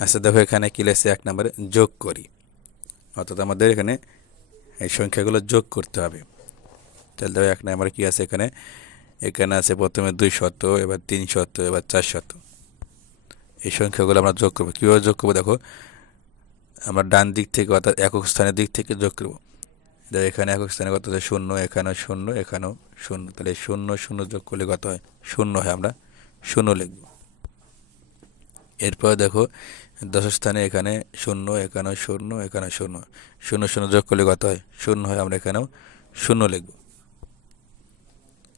আচ্ছা দেখো এখানে কি লেগেছে এক নম্বরে যোগ করি। অর্থাৎ আমাদের এখানে এই সংখ্যাগুলো যোগ করতে হবে। তাহলে দেখো এক নম্বরে কী আছে এখানে? এখানে আছে প্রথমে দুই শত, এবার তিন শত, এবার চার শত। এই সংখ্যাগুলো আমরা যোগ করব। কীভাবে যোগ করব? দেখো, আমরা ডান দিক থেকে অর্থাৎ একক স্থানের দিক থেকে যোগ করব। দেখো, এখানে একক স্থানে কত আছে? শূন্য, এখানেও শূন্য এখানেও শূন্য। তাহলে শূন্য শূন্য যোগ করলে কত হয়? শূন্য হয়। আমরা শূন্য লিখব। এরপর দেখো দশ স্থানে এখানে শূন্য এখানে শূন্য এখানে শূন্য। শূন্য শূন্য যোগ করলে কত হয়? শূন্য হয়, আমরা এখানেও শূন্য লিখব।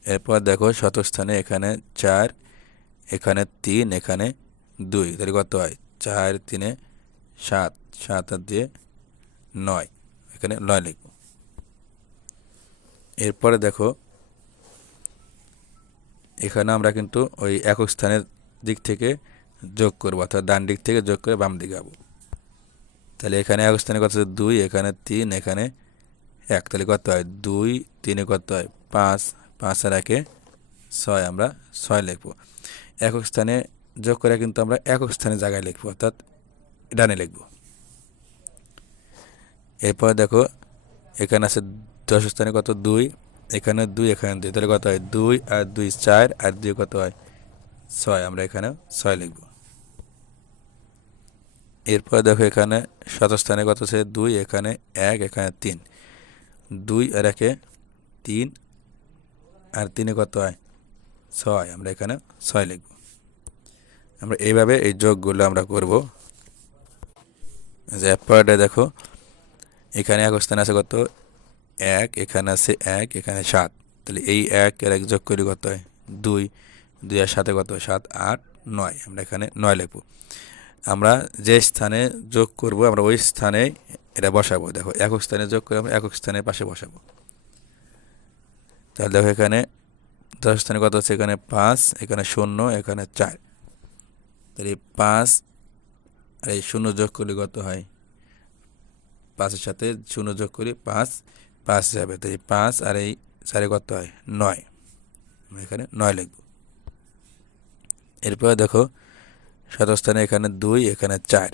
এরপর দেখো শত স্থানে এখানে চার, এখানে তিন, এখানে দুই। তাহলে কত হয়? চার তিনে সাত। সাত আর দিয়ে নয়। এখানে নয় লিখব। এরপরে দেখো, এখানে আমরা কিন্তু ওই একক স্থানের দিক থেকে যোগ করব, অর্থাৎ ডান দিক থেকে যোগ করে বাম দিকে যাব তাহলে এখানে এক স্থানে কত দুই, এখানে তিন, এখানে এক। তাহলে কত হয়? দুই, তিনে কত হয়? পাঁচ পাঁচ আর একে ছয়, আমরা ছয় লিখব। একক স্থানে যোগ করে কিন্তু আমরা একক স্থানে জায়গায় লিখব, অর্থাৎ ডানে লিখব। এরপর দেখো, এখানে আছে দশ স্থানে কত? দুই, এখানে দুই এখানে দুই। তাহলে কত হয়? দুই আর দুই চার, আর দুই কত হয়? ছয়, আমরা এখানে ছয় লিখব। এরপর দেখো এখানে শতস্থানে কত আছে? দুই, এখানে এক, এখানে তিন। দুই আর একে তিন আর তিনে কত হয়? ছয়। আমরা এখানে ছয় লিখব। আমরা এইভাবে এই যোগগুলো আমরা করব। যে এরপরে দেখো, এখানে এক স্থানে আছে কত? এক, এখানে আছে এক, এখানে সাত। তাহলে এই এক এর এক যোগ করি কত হয়? দুই। দুই আর সাথে কত? সাত, আট, নয়। আমরা এখানে নয় লিখব। আমরা যে স্থানে যোগ করব, আমরা ওই স্থানে এটা বসাবো। দেখো, একক স্থানে যোগ করে আমরা একক স্থানের পাশে বসাবো। তাহলে দেখো এখানে দশ স্থানে কত হচ্ছে এখানে পাঁচ, এখানে শূন্য, এখানে চার। তাহলে পাঁচ আর এই শূন্য যোগ করলে কত হয়? পাঁচের সাথে শূন্য যোগ করি, পাঁচ পাঁচ যাবে। তাই পাঁচ আর এই চারে কত হয়? নয়। এখানে নয় লিখব। এরপর দেখো শতস্থানে এখানে দুই, এখানে চার।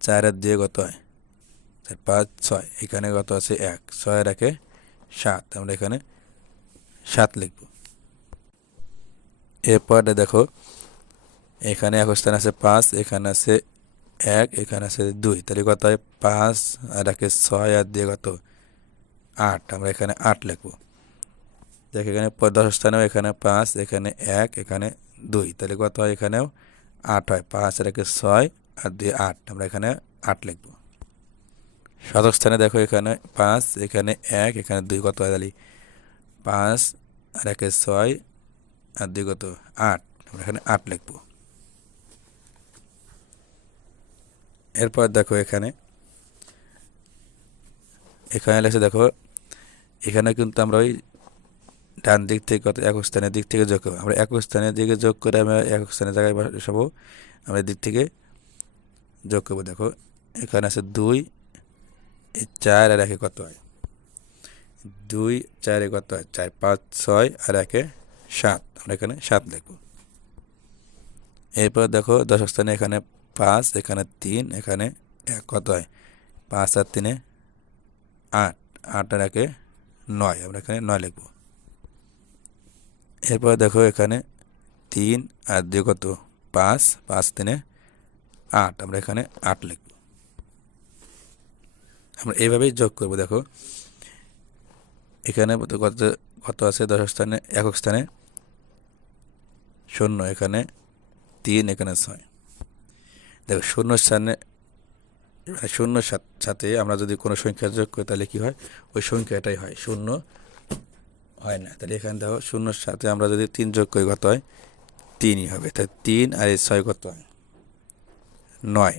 চার আর দিয়ে কত হয়? চার, পাঁচ, ছয়। এখানে কত আছে? এক। ছয় রাখে সাত। আমরা এখানে সাত লিখব। এরপর দেখো, এখানে এক স্থান আছে পাঁচ, এখানে আছে এক, এখানে আছে দুই। তাহলে কত হয়? পাঁচ আর একে ছয় আর দিয়ে কত? আট। আমরা এখানে আট লিখব। দেখ, এখানে দশ স্থানেও এখানে পাঁচ, এখানে এক, এখানে দুই। তাহলে কত হয়? এখানেও আট হয় পাঁচ একে ছয় আর দুই আট। আমরা এখানে আট লিখব। শতক স্থানে দেখো এখানে পাঁচ, এখানে এক, এখানে দুই কত হয় তাহলে? পাঁচ, আর একে ছয় আর দুই কত? আট। আমরা এখানে আট লিখব। এরপর দেখো এখানে এখানে লেখছে দেখো, এখানে কিন্তু আমরা ওই ডান দিক থেকে কত একক স্থানের দিক থেকে যোগ করব। আমরা একক স্থানের দিকে যোগ করে আমরা একক স্থানের জায়গায় বসাবো। আমরা দিক থেকে যোগ করব। দেখো, এখানে আছে দুই চার আর একে কত হয়? দুই, চারে কত হয়? চার, পাঁচ, ছয় আর একে সাত। আমরা এখানে সাত লিখব। এরপর দেখো দশক স্থানে এখানে পাঁচ, এখানে তিন, এখানে এক কত হয়? পাঁচ আর তিনে আট। আট আর একে নয়। আমরা এখানে নয় লিখব। এরপর দেখো এখানে তিন আর দুই কত? পাঁচ পাঁচ তিনে আট। আমরা এখানে আট লিখব। আমরা এইভাবেই যোগ করব, দেখো। এখানে কত কত আছে? দশ স্থানে, একক স্থানে শূন্য, এখানে তিন, এখানে ছয়। দেখো, শূন্য স্থানে মানে শূন্য সাথে আমরা যদি কোনো সংখ্যা যোগ করি, তাহলে কি হয়? ওই সংখ্যাটাই হয়, শূন্য হয় না। তাহলে এখানে দেখো শূন্যর সাথে আমরা যদি তিন যোগ করি কত হয়? তিনই হবে। তাই তিন আর এই ছয় কত হয়? নয়।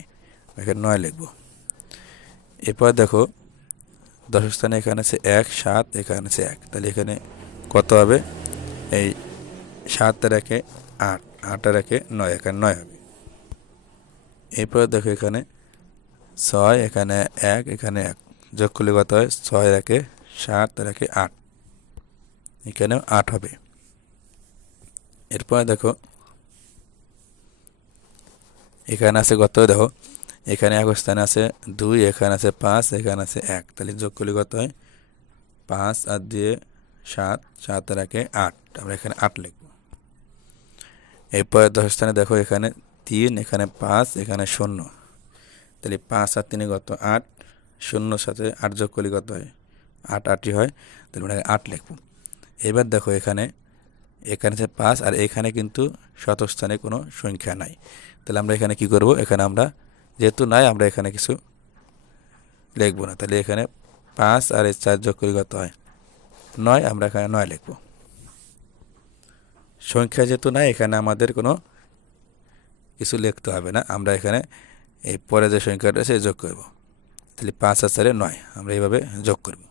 এখানে নয় লিখব। এরপর দেখো দশ স্থানে এখানে আছে এক, সাত, এখানে আছে এক। তাহলে এখানে কত হবে? এই সাত রেখে আট। আট রেখে নয়। এখানে নয় হবে। এরপর দেখো এখানে ছয়, এখানে এক এখানে এক। যোগ করলে কত হয়? ছয় রেখে সাত রেখে আট। এখানেও আট হবে। এরপর দেখো, এখানে আছে কত দেখো, এখানে এক স্থানে আছে দুই, এখানে আছে পাঁচ, এখানে আছে এক। তাহলে যোগ করলে কত হয়? পাঁচ আর দিয়ে সাত সাত আর একে আট। আমরা এখানে আট লিখব। এরপরে দশ স্থানে দেখো, এখানে তিন, এখানে পাঁচ, এখানে শূন্য। তাহলে পাঁচ আর তিনে কত আট, শূন্যর সাথে আট যোগ করলে কত হয়? আট আটই হয়। তাহলে আমরা আট লিখব। এবার দেখো এখানে এখানে আছে পাঁচ আর এখানে কিন্তু শতস্থানে কোনো সংখ্যা নাই। তাহলে আমরা এখানে কি করব? এখানে আমরা যেহেতু নাই, আমরা এখানে কিছু লিখব না। তাহলে এখানে পাঁচ আর এই চার যোগ করে কত হয়? নয়, আমরা এখানে নয় লিখব। সংখ্যা যেহেতু নাই, এখানে আমাদের কোনো কিছু লিখতে হবে না। আমরা এখানে এই পরে যে সংখ্যাটা আছে যোগ করব। তাহলে পাঁচ আর চারে নয়, আমরা এইভাবে যোগ করব।